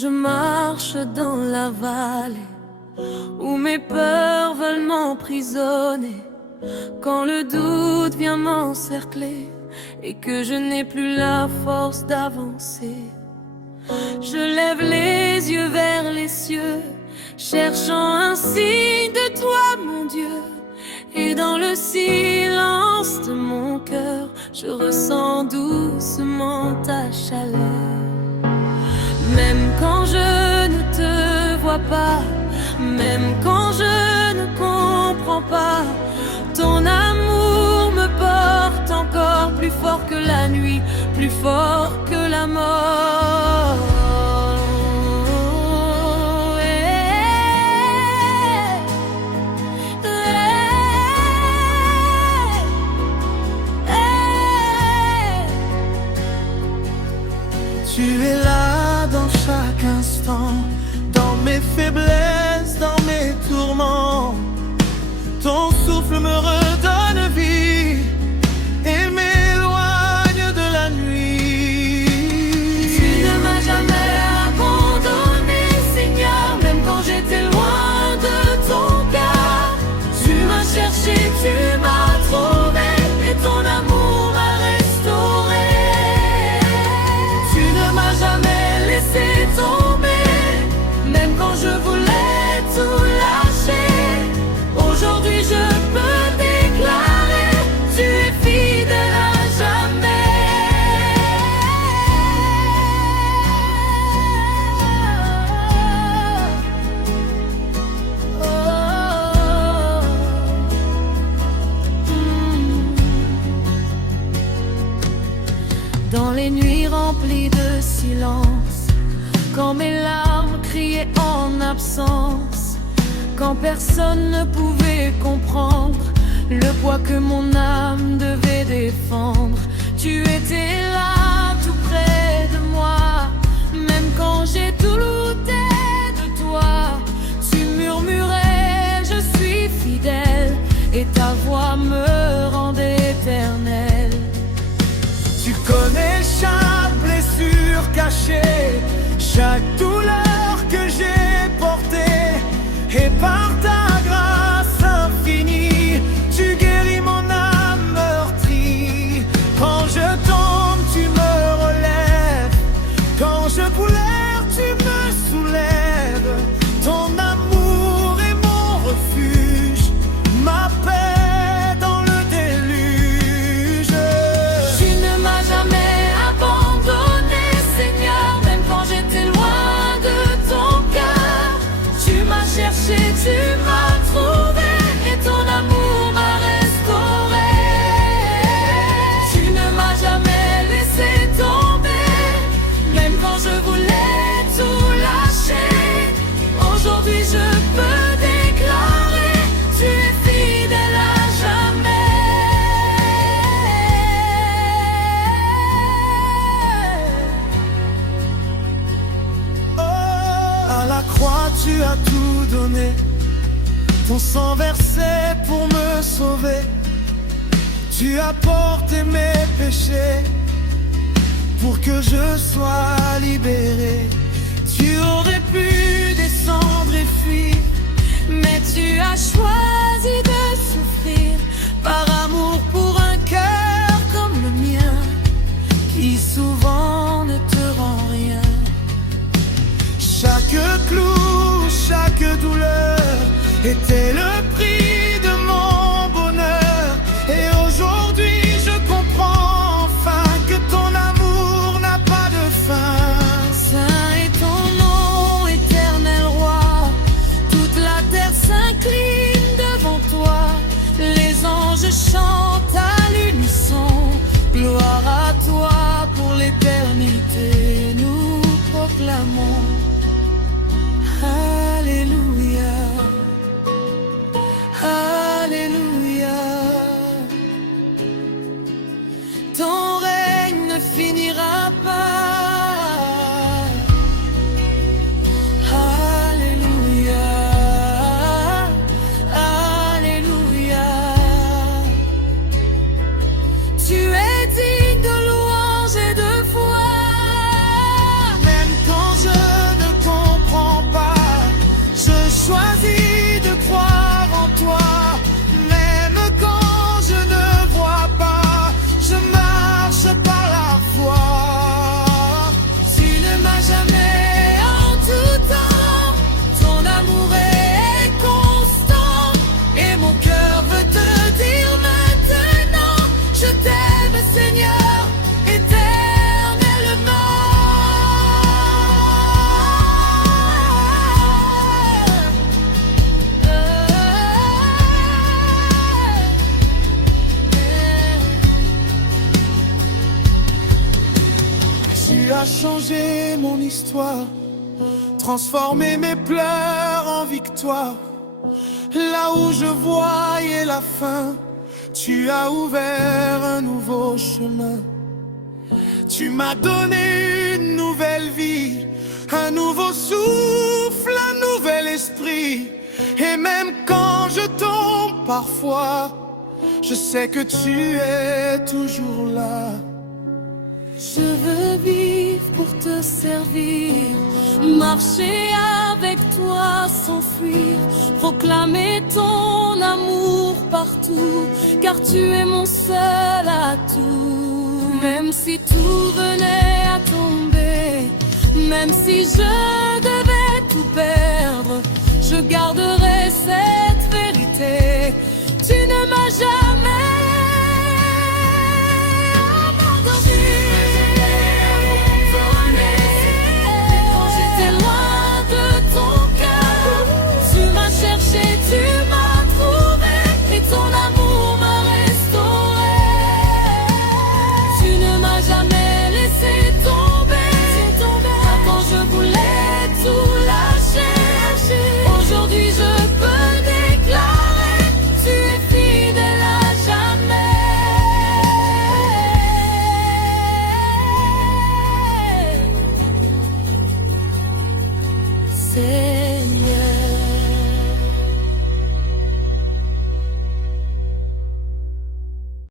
je marche dans la vallée où mes peurs veulent m'emprisonner, quand le doute vient m'encercler et que je n'ai plus la force d'avancer, je lève les yeux vers les cieux, cherchant un signe de toi, mon Dieu. Et dans le silence de mon cœur, je ressens doucement ta chaleur. Même quand je ne te vois pas, même quand je ne comprends pas, ton amour me porte encore plus fort que la nuit, plus fort que la mort. Tu es là dans chaque instant, dans mes faiblesses, dans mes tourments. Ton souffle me redonne vie et m'éloigne de la nuit. Tu ne m'as jamais abandonné, Seigneur, même quand j'étais loin de ton cœur. Tu m'as cherché, tu m'as trouvé, et ton amour m'a restauré. Tu ne m'as jamais laissé tomber, même quand je voulais tout lâcher. Aujourd'hui je peux déclarer, tu es fidèle à jamais. Dans les nuits remplies de silence, quand mes larmes criaient en absence, quand personne ne pouvait comprendre le poids que mon âme devait défendre, tu étais là tout près de moi. Même quand j'ai douté de toi, tu murmurais je suis fidèle, et ta voix me rendait éternelle. Tu connais chaque blessure cachée, chaque douleur que j'ai portée, et par ta grâce infinie, tu guéris mon âme meurtrie. Quand je tombe, tu me relèves, quand je pleure, tu me soulèves. Ton amour est mon refuge, ma paix dans le déluge. Tu ne m'as jamais abandonné, Seigneur, même quand j'étais loin de ton cœur. Tu m'as cherché, tu m'as trouvé, et ton amour m'a restauré. Tu ne m'as jamais laissé tomber, même quand je voulais tout lâcher. Aujourd'hui je peux déclarer, tu es fidèle à jamais. À la croix tu as tout donné, ton sang versé pour me sauver. Tu as porté mes péchés pour que je sois libéré. Tu aurais pu descendre et fuir, mais tu as choisi de souffrir par amour pour un cœur comme le mien, qui souvent ne te rend rien. Chaque clou, chaque douleur était le prix de mon bonheur. Et aujourd'hui je comprends enfin que ton amour n'a pas de fin. Saint est ton nom, éternel roi, toute la terre s'incline devant toi. Les anges chantent à l'unisson, gloire à toi pour l'éternité, nous proclamons. Alléluia, histoire, transformer mes pleurs en victoire. Là où je voyais la fin, tu as ouvert un nouveau chemin. Tu m'as donné une nouvelle vie, un nouveau souffle, un nouvel esprit. Et même quand je tombe parfois, je sais que tu es toujours là. Je veux vivre pour te servir, marcher avec toi sans fuir, proclamer ton amour partout, car tu es mon seul atout. Même si tout venait à tomber, même si je